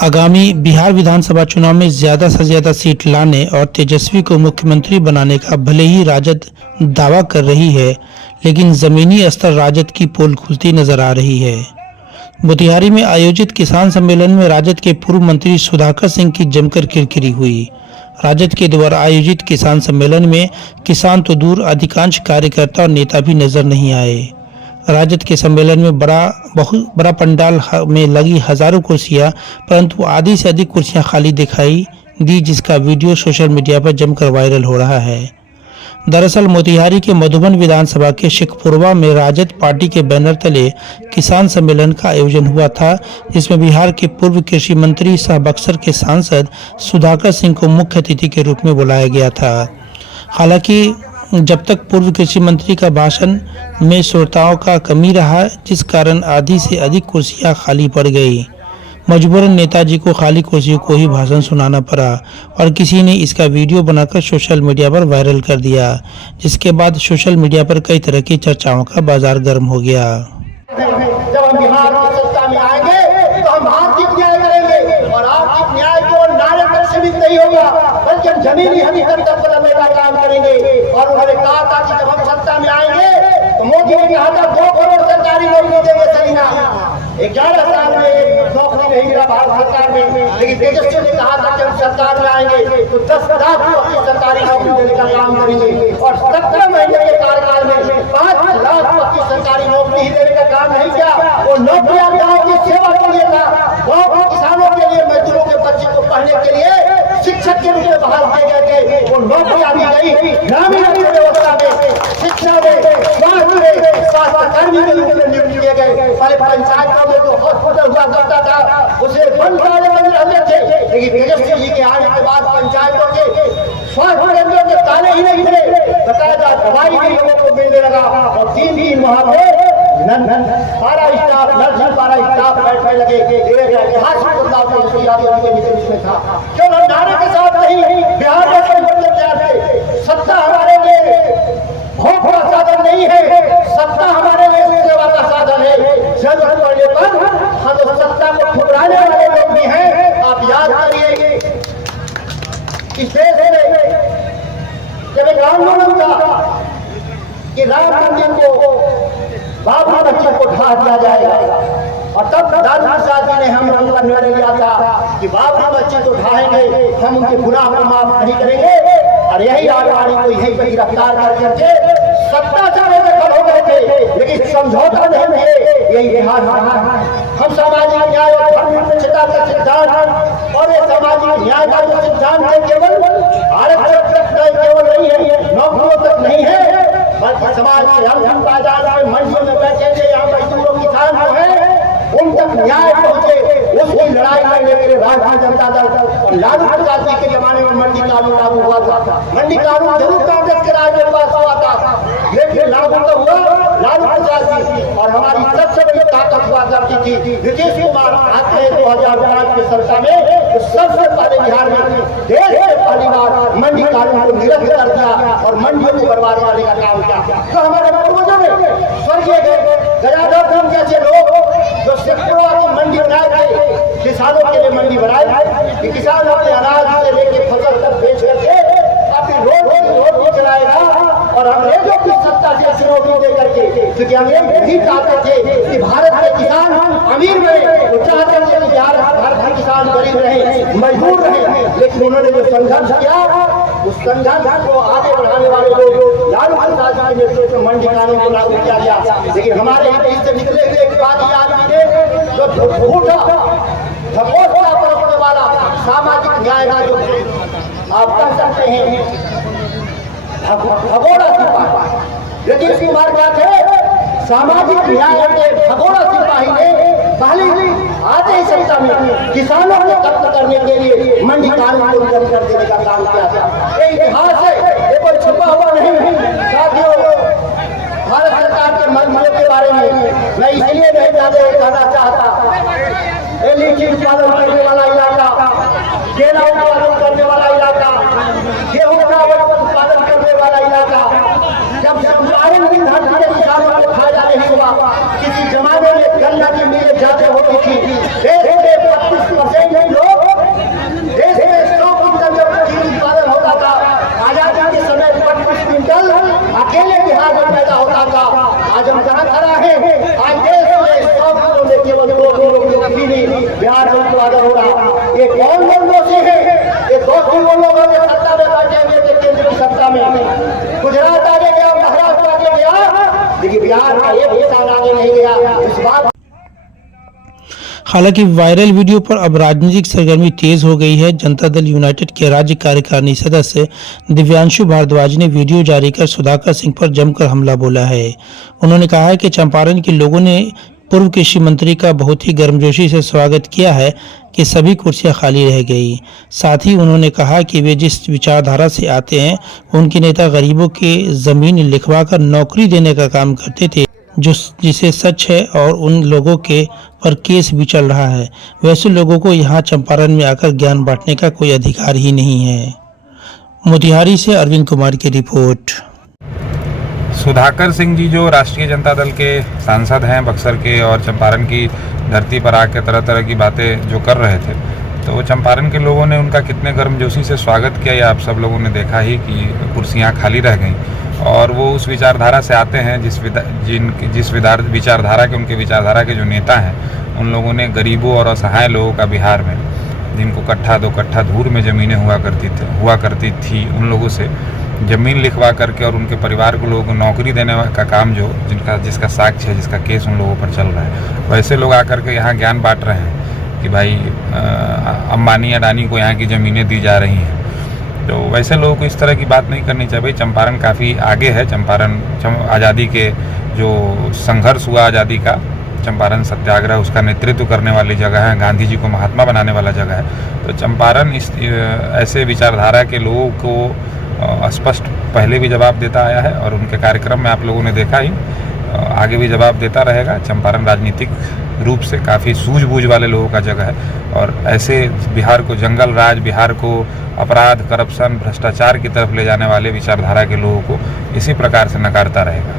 आगामी बिहार विधानसभा चुनाव में ज्यादा से ज्यादा सीट लाने और तेजस्वी को मुख्यमंत्री बनाने का भले ही राजद दावा कर रही है, लेकिन जमीनी स्तर राजद की पोल खुलती नजर आ रही है। मोतिहारी में आयोजित किसान सम्मेलन में राजद के पूर्व मंत्री सुधाकर सिंह की जमकर किरकिरी हुई। राजद के द्वारा आयोजित किसान सम्मेलन में किसान तो दूर, अधिकांश कार्यकर्ता और नेता भी नजर नहीं आए। राजद के सम्मेलन में बहुत बड़ा पंडाल में लगी हजारों कुर्सियां, परंतु आधी से अधिक कुर्सियां खाली दिखाई दी, जिसका वीडियो सोशल मीडिया पर जमकर वायरल हो रहा है। दरअसल मोतिहारी के मधुबन विधानसभा के शेखपुरवा में राजद पार्टी के बैनर तले किसान सम्मेलन का आयोजन हुआ था, जिसमें बिहार के पूर्व कृषि मंत्री सह बक्सर के सांसद सुधाकर सिंह को मुख्य अतिथि के रूप में बुलाया गया था। हालांकि जब तक पूर्व कृषि मंत्री का भाषण में श्रोताओं का कमी रहा, जिस कारण आधी से अधिक कुर्सियां खाली पड़ गई। मजबूरन नेताजी को खाली कुर्सियों को ही भाषण सुनाना पड़ा और किसी ने इसका वीडियो बनाकर सोशल मीडिया पर वायरल कर दिया, जिसके बाद सोशल मीडिया पर कई तरह की चर्चाओं का बाजार गर्म हो गया। जब हम बिहार की सत्ता में आएंगे तो हम आर्थिक न्याय करेंगे और आर्थिक न्याय केवल नारे तक सीमित नहीं होगा, बल्कि हम जमीनी हकीकत तक बदलने का काम करेंगे। और उन्होंने कहा था कि जब हम सत्ता में आएंगे तो मोदी ने कहा था 2 करोड़ सरकारी नौकरी देंगे सलीना। 11 साल में नौकरी नहीं मिला भारत सरकार में, लेकिन तेजस्वी ने कहा था कि हम सरकार में आएंगे तो 10 लाख की सरकारी नौकरी देने का काम करेंगे। और 17 महीने के कार्यकाल में 5 लाख की सरकारी नौकरी देने का काम नहीं किया। वो नौकरियां गाँव की सेवा के लिए था, गाँव के किसानों के लिए, मजदूरों के बच्चे को पढ़ने के लिए शिक्षक के रूप में बहाल किए गए थे। वो नौकरियां भी गई ग्रामीण व्यवस्था में, शिक्षा में, स्वास्थ्य कर्मी के रूप में नियुक्त किए गए। पहले पंचायतों में तो हॉस्पिटल हुआ करता था, उसे बंद रहते थे, लेकिन तेजस्वी जी के आने के बाद पंचायतों के स्वास्थ्य केंद्रों के ताले ही नहीं थे, बकायदा दवाई भी लोगों को मिलने लगा। और 3 दिन वहां पे पारा स्टाफ बैठने लगे। ऐतिहासिक बदलाव के नेतृत्व में था। क्यों हम नारे के साथ नहीं, बिहार में परिवर्तन तैयार थे। सत्ता हमारे लिए भोग का साधन नहीं है, सत्ता हमारे लिए सेवा का साधन है। जरूरत पड़ने पर हम तो सत्ता को ठुकराने वाले लोग भी हैं। आप याद करिए इस देश में जब एक आंदोलन था कि राम मंदिर को, बाबरी मस्जिद को ढा दिया जाएगा, और तब लालू प्रसाद जी ने हम उनका निर्णय लिया था कि बाबरी मस्जिद को ढाएंगे, हम उनके गुनाह को माफ नहीं करेंगे। और यही आगवानी को यही पर गिरफ्तार करके सत्ता चाहे दखल हो गए थे, लेकिन समझौता नहीं थे। यही बिहार हम सामाजिक न्याय और धर्मनिरपेक्षता का सिद्धांत और ये सामाजिक न्याय का जो सिद्धांत है केवल आरक्षण तक केवल नहीं है, नौकरियों तक नहीं है, बल्कि समाज के हम बाजार में मंचों में बैठे थे, यहाँ मजदूरों किसान जो है उन तक न्याय पहुंचे, उसकी लड़ाई लड़ने के लिए भारतीय जनता दल लालू प्रसाद जी के जमाने में मंडी कानून लागू हुआ था। मंडी कानून जरूर कांग्रेस के राज में पास हुआ था, लेकिन लागू तो हुआ लालू प्रसाद जी। और हमारी सबसे बड़ी ताकत हुआ करती थी नीतीश कुमार आते 2005 की सरकार में, तो सबसे पहले बिहार में देश में पहली बार मंडी कानून को निरस्त कर दिया और मंडियों को बर्बाद करने का काम किया। तो हमारे पूर्वजों ने स्वर्गीय गजाधर सिंह जैसे लोग जो शेखपुरा की मंडी बनाए थे, किसानों के लिए मंडी बनाए कि किसान अपने अनाज से लेके फसल तक बेच करके अपनी रोड चलाएगा। और अंग्रेजों की सत्ता से चुनौती दे करके, क्योंकि अंग्रेज यही चाहते थे कि भारत के किसान अमीर बने, वो चाहते थे कि भारत के किसान गरीब रहे, मजदूर रहे। लेकिन उन्होंने जो संघर्ष किया, उस संघर्ष को आगे बढ़ाने वाले लोग लालू प्रसाद जी के नेतृत्व में मंडी कानून को लागू किया गया। लेकिन हमारे यहाँ से निकले हुए एक बात आदमी ने जो झूठा भगोड़ा परोसने वाला सामाजिक न्याय का जो आप कह सकते हैं भगोड़ा सिपाही नीतीश कुमार क्या थे, सामाजिक न्याय के भगोड़ा सिपाही ने पहले आते ही सत्ता में किसानों को कब्जा करने के लिए मंडी कानून को रद्द कर देने का काम किया था। ये इतिहास है, ये कोई छुपा हुआ नहीं है। साथियों, भारत सरकार के मंत्रियों के बारे में मैं इसलिए नहीं कहना चाहता, लीची उत्पादन करने वाला इलाका, केला उत्पादन करने वाला इलाका, गेहूं का उत्पादन करने वाला इलाका, जब संपादन की धरती के किसानों को फायदा नहीं हुआ। किसी जमाने में गन्ना की मिलें ज्यादा होती थी, देश में 25% अभिवादन हो रहा। ये कौन लोग दोषी है? ये दोषी वो लोग हैं जो सत्ता में बैठे हुए थे, केंद्र की सत्ता में। गुजरात आगे गया, महाराष्ट्र आगे गया, लेकिन बिहार का एक किसान आगे नहीं गया। इस बात हालांकि वायरल वीडियो पर अब राजनीतिक सरगर्मी तेज हो गई है। जनता दल यूनाइटेड के राज्य कार्यकारिणी सदस्य दिव्यांशु भारद्वाज ने वीडियो जारी कर सुधाकर सिंह पर जमकर हमला बोला है। उन्होंने कहा है कि चंपारण के लोगों ने पूर्व कृषि मंत्री का बहुत ही गर्मजोशी से स्वागत किया है कि सभी कुर्सियां खाली रह गई। साथ ही उन्होंने कहा कि वे जिस विचारधारा से आते हैं, उनके नेता गरीबों के जमीन लिखवाकर नौकरी देने का काम करते थे, जिसे सच है, और उन लोगों के पर केस भी चल रहा है। वैसे लोगों को यहाँ चंपारण में आकर ज्ञान बांटने का कोई अधिकार ही नहीं है। मोतिहारी से अरविंद कुमार की रिपोर्ट। सुधाकर सिंह जी जो राष्ट्रीय जनता दल के सांसद हैं बक्सर के, और चंपारण की धरती पर आकर तरह तरह की बातें जो कर रहे थे, तो चंपारण के लोगों ने उनका कितने गर्मजोशी से स्वागत किया, ये आप सब लोगों ने देखा ही कि कुर्सियां खाली रह गईं। और वो उस विचारधारा से आते हैं जिस विचारधारा के, उनके विचारधारा के जो नेता हैं, उन लोगों ने गरीबों और असहाय लोगों का बिहार में, जिनको कट्ठा 2 कट्ठा धूर में ज़मीनें हुआ करती थी, उन लोगों से ज़मीन लिखवा करके और उनके परिवार को लोगों को नौकरी देने का काम जो जिसका साक्ष्य है, जिसका केस उन लोगों पर चल रहा है, वैसे लोग आकर के यहाँ ज्ञान बांट रहे हैं कि भाई अंबानी अडानी को यहाँ की ज़मीनें दी जा रही हैं। तो वैसे लोगों को इस तरह की बात नहीं करनी चाहिए। भाई चंपारण काफ़ी आगे है। चंपारण आज़ादी के जो संघर्ष हुआ आज़ादी का, चंपारण सत्याग्रह, उसका नेतृत्व करने वाली जगह है, गांधी जी को महात्मा बनाने वाला जगह है। तो चंपारण इस ऐसे विचारधारा के लोगों को स्पष्ट पहले भी जवाब देता आया है, और उनके कार्यक्रम में आप लोगों ने देखा ही, आगे भी जवाब देता रहेगा। चंपारण राजनीतिक रूप से काफ़ी सूझबूझ वाले लोगों का जगह है, और ऐसे बिहार को जंगल राज, बिहार को अपराध, करप्शन, भ्रष्टाचार की तरफ ले जाने वाले विचारधारा के लोगों को इसी प्रकार से नकारता रहेगा।